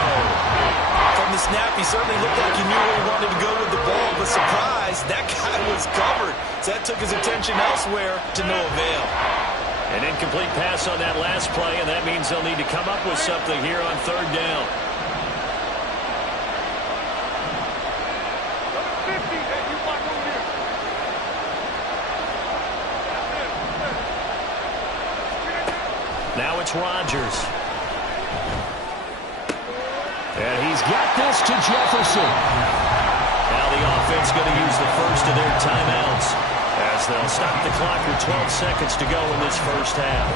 From the snap, he certainly looked like he knew where he wanted to go with the ball, but surprise, that guy was covered. So that took his attention elsewhere to no avail. An incomplete pass on that last play, and that means they'll need to come up with something here on 3rd down. Now it's Rodgers. And he's got this to Jefferson. Now the offense going to use the first of their timeouts as they'll stop the clock with 12 seconds to go in this first half.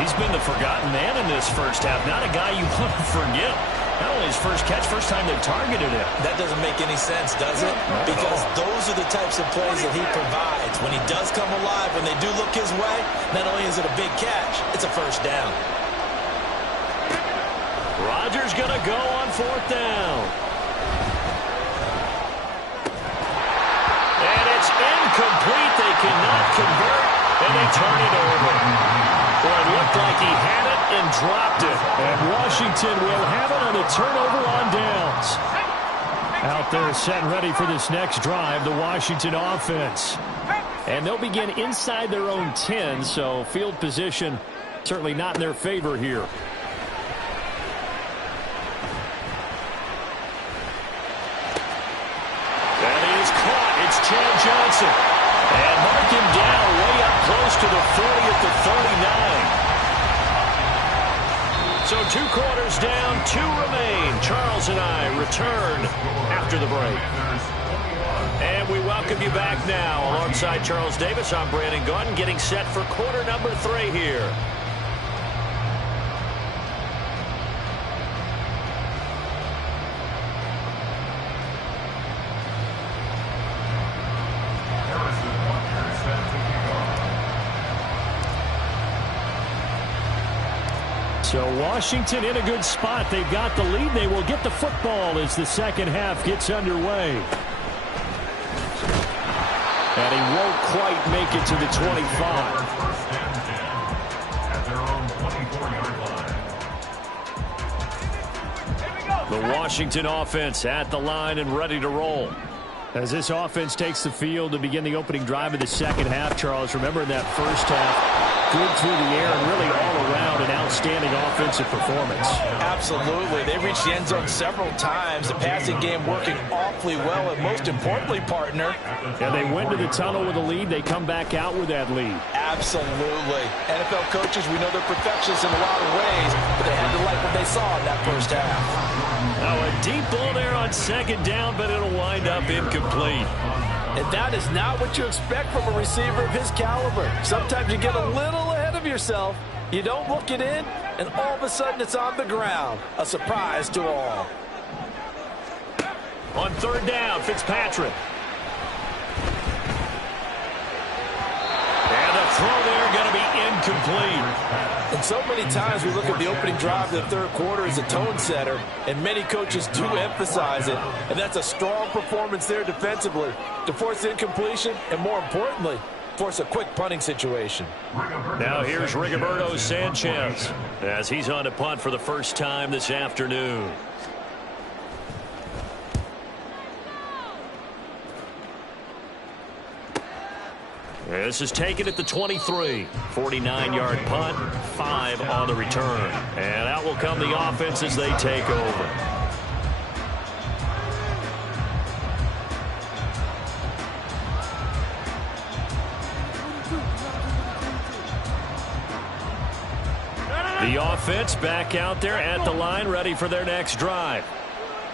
He's been the forgotten man in this first half. Not a guy you want to forget. Not only his first catch, first time they've targeted him. That doesn't make any sense, does it? Because those are the types of plays that he provides. When he does come alive, when they do look his way, not only is it a big catch, it's a first down. Rodgers going to go on 4th down. And it's incomplete. They cannot convert, and they turn it over. Well, it looked like he had it and dropped it. And Washington will have it on a turnover on downs. Out there set and ready for this next drive, the Washington offense. And they'll begin inside their own 10, so field position certainly not in their favor here. And he is caught. It's Chad Johnson. And mark him down way up close to the 40 at the 39. So 2 quarters down, 2 remain. Charles and I return after the break. And we welcome you back now. Alongside Charles Davis, I'm Brandon Gaudin, getting set for quarter number 3 here. So Washington in a good spot. They've got the lead. They will get the football as the second half gets underway. And he won't quite make it to the 25. The Washington offense at the line and ready to roll. As this offense takes the field to begin the opening drive of the second half, Charles, remember in that first half, good through the air and really all around an outstanding offensive performance. Absolutely. They reached the end zone several times. The passing game working awfully awfully well, and most importantly, partner. And they went to the tunnel with a lead. They come back out with that lead. Absolutely. NFL coaches, we know they're perfectionists in a lot of ways, but they had to like what they saw in that first half. Now a deep ball there on second down, but it'll wind up incomplete. And that is not what you expect from a receiver of his caliber. Sometimes you get a little ahead of yourself. You don't look it in, and all of a sudden it's on the ground. A surprise to all. On third down, Fitzpatrick. And the throw there going to be incomplete. And so many times we look at the opening drive of the third quarter as a tone setter, and many coaches do emphasize it. And that's a strong performance there defensively to force incompletion and, more importantly, force a quick punting situation. Now here's Rigoberto Sanchez as he's on to punt for the first time this afternoon. This is taken at the 23. 49-yard punt, 5 on the return. And out will come the offense as they take over. The offense back out there at the line, ready for their next drive.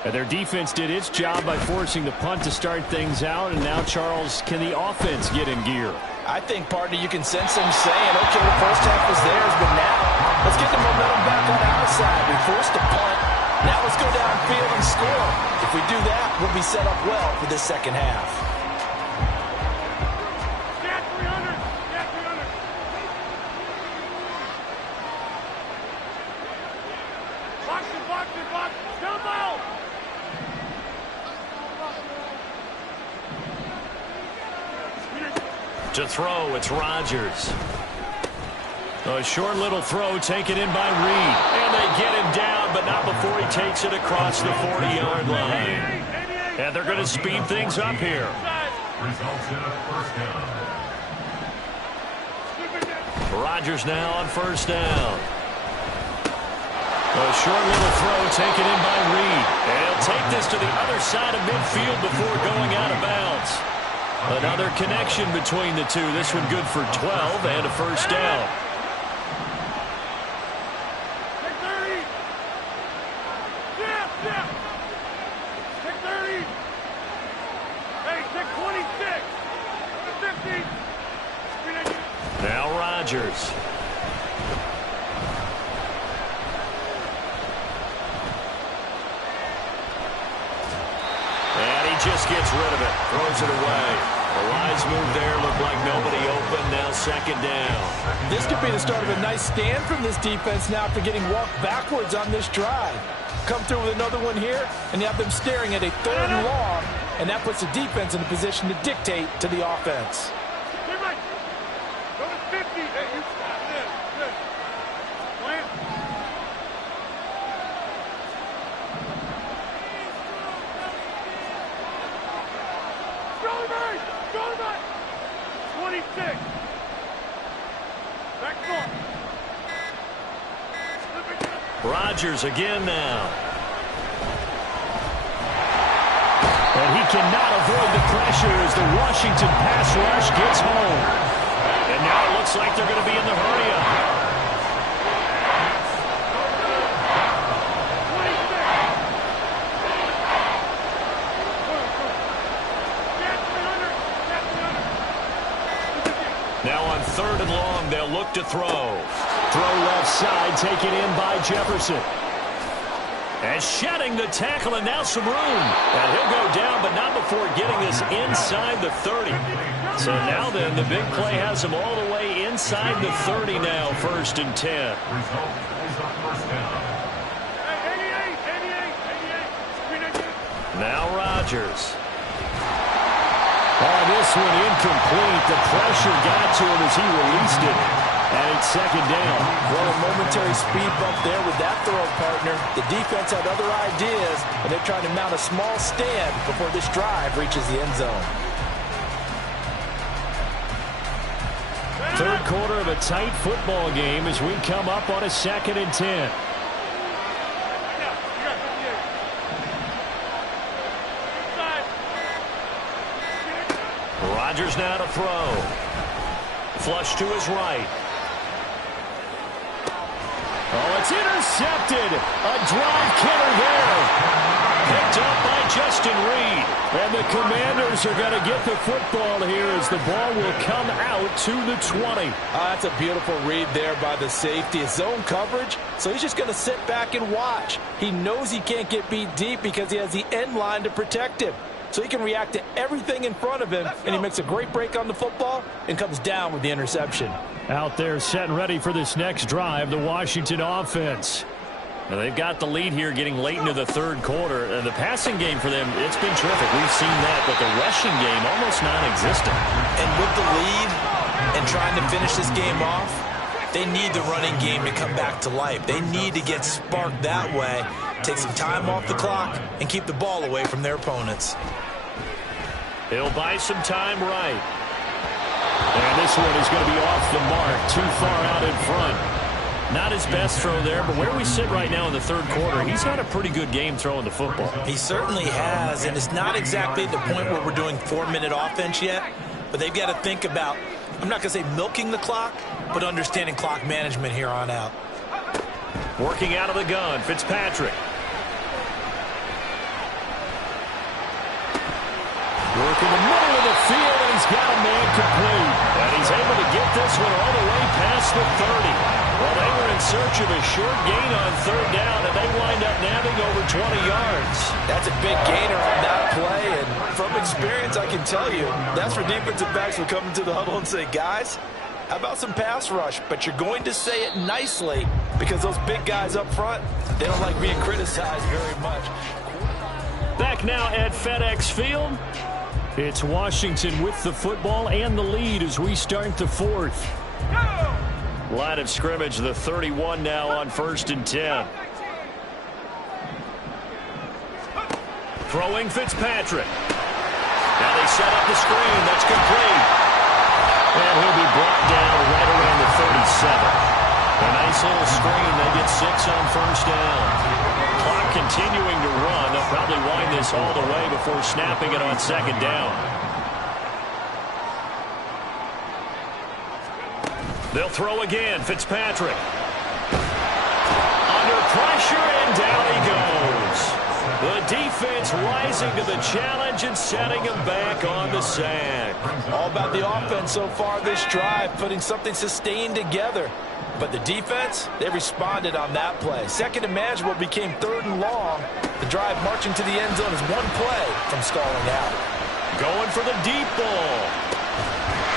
And their defense did its job by forcing the punt to start things out. And now, Charles, can the offense get in gear? I think, partner, you can sense them saying, okay, the first half was theirs, but now let's get the momentum back on our side. We forced a punt. Now let's go downfield and score. If we do that, we'll be set up well for this second half. To throw, it's Rodgers. A short little throw taken in by Reed. And they get him down, but not before he takes it across the 40-yard line. And they're going to speed things up here. Rodgers now on first down. A short little throw taken in by Reed. And he'll take this to the other side of midfield before going out of bounds. Another connection between the two. This one good for 12 and a first down. Take 30. Yeah. Take 30. Hey, take 26. 50. Now Rodgers. And he just gets rid of it. Throws it away. A wise move there. Looked like nobody open. Now second down. This could be the start of a nice stand from this defense now after getting walked backwards on this drive. Come through with another one here, and you have them staring at a third and long, and that puts the defense in a position to dictate to the offense. Go to 50. Hey, you got this. Good. Plant. Go back. 26. Back foot. Rodgers again now. And he cannot avoid the pressure as the Washington pass rush gets home. And now it looks like they're going to be in the hurry-up. Now on third and long, they'll look to throw. Throw left side, taken in by Jefferson. And shedding the tackle, and now some room. And he'll go down, but not before getting this inside the 30. So now then, the big play has him all the way inside the 30 now, 1st and 10. Now Rodgers. Oh, this one incomplete. The pressure got to him as he released it. And it's second down. Well, a momentary speed bump there with that throw, partner. The defense had other ideas, and they're trying to mount a small stand before this drive reaches the end zone. Third quarter of a tight football game as we come up on a 2nd and 10. Rogers now to throw. Flush to his right. Oh, it's intercepted. A drive killer there. Picked up by Justin Reed. And the Commanders are going to get the football here as the ball will come out to the 20. That's a beautiful read there by the safety. It's zone coverage, so he's just going to sit back and watch. He knows he can't get beat deep because he has the end line to protect him. So he can react to everything in front of him, and he makes a great break on the football and comes down with the interception. Out there set and ready for this next drive, the Washington offense. Now they've got the lead here getting late into the third quarter. And the passing game for them, it's been terrific. We've seen that, but the rushing game almost non-existent. And with the lead and trying to finish this game off, they need the running game to come back to life. They need to get sparked that way, take some time off the clock, and keep the ball away from their opponents. He'll buy some time right. And this one is going to be off the mark, too far out in front. Not his best throw there, but where we sit right now in the third quarter, he's had a pretty good game throwing the football. He certainly has, and it's not exactly the point where we're doing 4-minute offense yet, but they've got to think about, I'm not going to say milking the clock, but understanding clock management here on out. Working out of the gun, Fitzpatrick. Work in the middle of the field, and he's got a man complete. And he's able to get this one all the way past the 30. Well, they were in search of a short gain on third down, and they wind up nabbing over 20 yards. That's a big gainer on that play, and from experience, I can tell you, that's where defensive backs will come into the huddle and say, guys, how about some pass rush? But you're going to say it nicely because those big guys up front, they don't like being criticized very much. Back now at FedEx Field. It's Washington with the football and the lead as we start the fourth. Line of scrimmage, the 31 now on 1st and 10. Throwing Fitzpatrick. Now they set up the screen. That's complete. And he'll be brought down right around the 37. A nice little screen. They get 6 on 1st down. Clock continuing to run. They'll probably wind this all the way before snapping it on 2nd down. They'll throw again. Fitzpatrick. Under pressure, and down he goes. The defense rising to the challenge and setting him back on the sack. All about the offense so far this drive, putting something sustained together. But the defense, they responded on that play. Second and manageable became 3rd and long. The drive marching to the end zone is one play from stalling out. Going for the deep ball.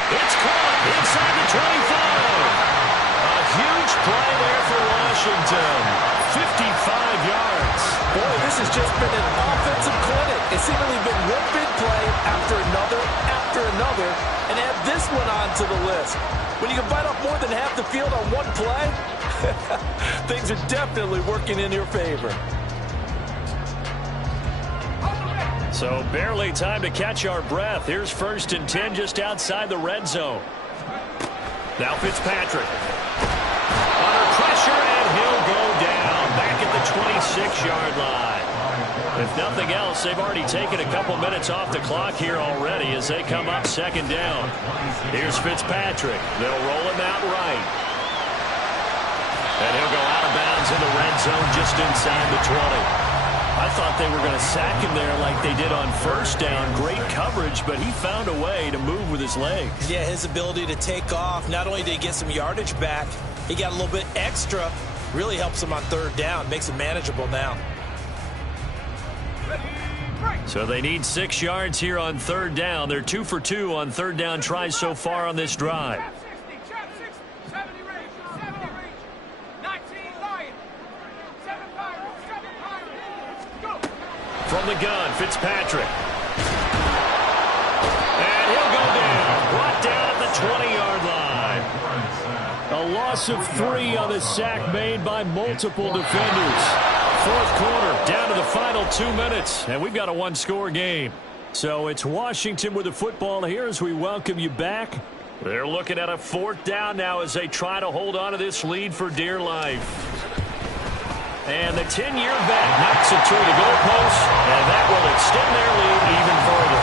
It's caught inside the 25. A huge play there for Washington. 55 yards. Boy, this has just been an offensive clinic. It's seemingly been one big play after another, and add this one onto the list. When you can bite off more than half the field on one play, things are definitely working in your favor. So barely time to catch our breath. Here's 1st and 10 just outside the red zone. Now Fitzpatrick. Under pressure, and he'll go down back at the 26-yard line. If nothing else, they've already taken a couple minutes off the clock here already as they come up 2nd down. Here's Fitzpatrick. They'll roll him out right. And he'll go out of bounds in the red zone just inside the 20. I thought they were going to sack him there like they did on 1st down. Great coverage, but he found a way to move with his legs. Yeah, his ability to take off, not only did he get some yardage back, he got a little bit extra. Really helps him on 3rd down, makes it manageable now. So they need 6 yards here on 3rd down. They're 2 for 2 on 3rd down tries so far on this drive. From the gun, Fitzpatrick. And he'll go down. Brought down at the 20-yard line. A loss of 3 on the sack made by multiple defenders. 4th quarter, down to the final 2 minutes, and we've got a one-score game. So it's Washington with the football here as we welcome you back. They're looking at a 4th down now as they try to hold on to this lead for dear life. And the 10-year vet knocks it through the goalpost, and that will extend their lead even further.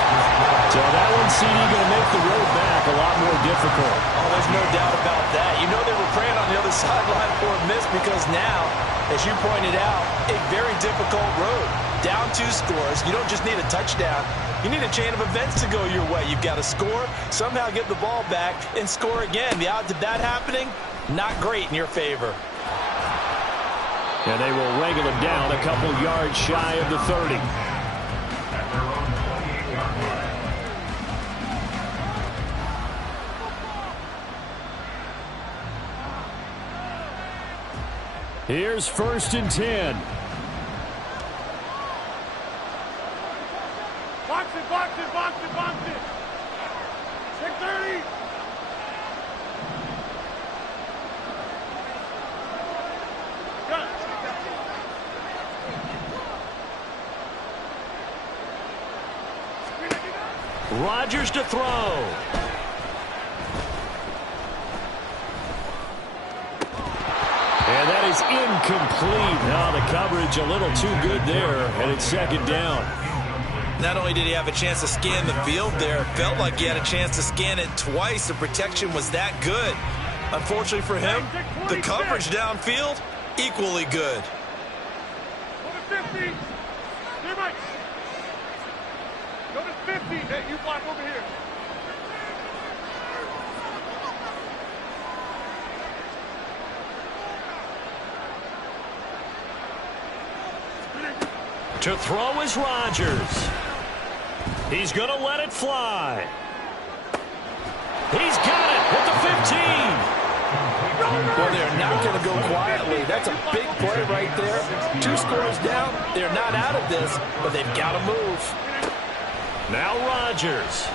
So that one, CD, going to make the road back a lot more difficult. Oh, there's no doubt about that. You know they were praying on the other sideline for a miss because now, as you pointed out, a very difficult road. Down 2 scores. You don't just need a touchdown. You need a chain of events to go your way. You've got to score, somehow get the ball back, and score again. The odds of that happening, not great in your favor. And they will wrangle him down a couple yards shy of the 30. Here's 1st and 10. Box it, box it, box it, box it. 630. Cut. Rodgers to throw. And that is incomplete. Now the coverage a little too good there, and it's 2nd down. Not only did he have a chance to scan the field there, it felt like he had a chance to scan it twice. The protection was that good. Unfortunately for him, the coverage downfield, equally good. Go to 50. Here, Mike. Go to 50. Hey, you block over here. To throw is Rodgers. He's going to let it fly. He's got it at the 15. Well, they're not going to go quietly. That's a big play right there. 2 scores down. They're not out of this, but they've got to move. Now Rodgers.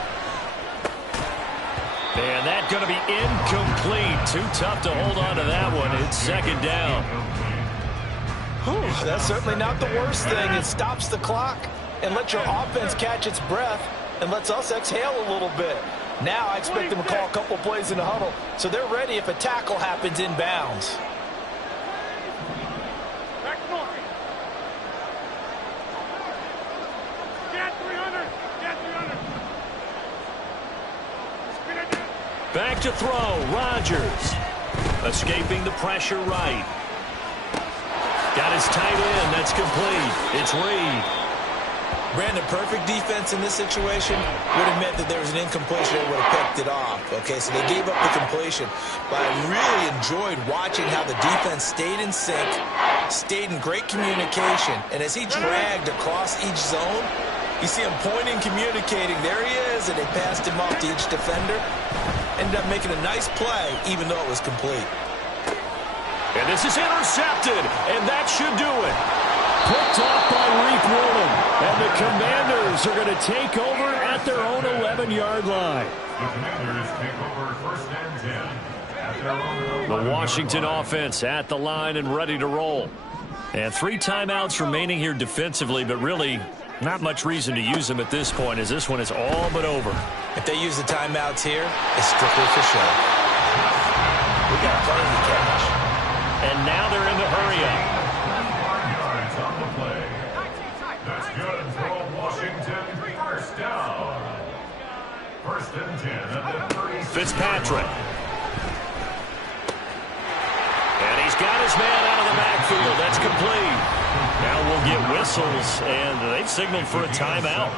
And that's going to be incomplete. Too tough to hold on to that one. It's 2nd down. Whew, that's certainly not the worst thing. It stops the clock and lets your offense catch its breath and lets us exhale a little bit. Now I expect them to call a couple plays in the huddle, so they're ready if a tackle happens inbounds. Back north. Get 300. Get 300. Back to throw. Rodgers. Escaping the pressure right. Got his tight end. That's complete. It's Reed. Brandon, perfect defense in this situation would have meant that there was an incompletion. They would have picked it off. Okay, so they gave up the completion. But I really enjoyed watching how the defense stayed in sync, stayed in great communication. And as he dragged across each zone, you see him pointing, communicating. There he is, and they passed him off to each defender. Ended up making a nice play, even though it was complete. And this is intercepted, and that should do it. Picked off by Reek Woolen. And the Commanders are going to take over at their own 11-yard line. The Commanders take over 1st and 10 at their own. The Washington offense at the line and ready to roll. And 3 timeouts remaining here defensively, but really not much reason to use them at this point, as this one is all but over. If they use the timeouts here, it's strictly for show. We got plenty to catch. And now they're in the hurry-up. Yards on the play. That's good for Washington. 1st down. 1st and 10 at the 30. Fitzpatrick. And he's got his man out of the backfield. That's complete. Now we'll get whistles, and they've signaled for a timeout.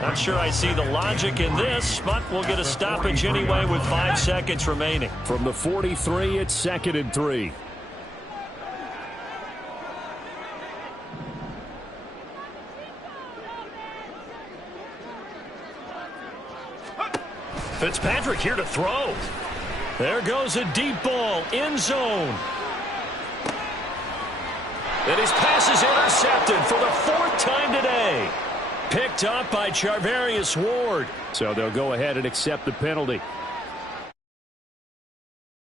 Not sure I see the logic in this, but we'll get a stoppage anyway with 5 seconds remaining. From the 43, it's 2nd and 3. Fitzpatrick here to throw. There goes a deep ball, end zone. And his pass is intercepted for the 4th time today. Picked up by Charvarius Ward. So they'll go ahead and accept the penalty.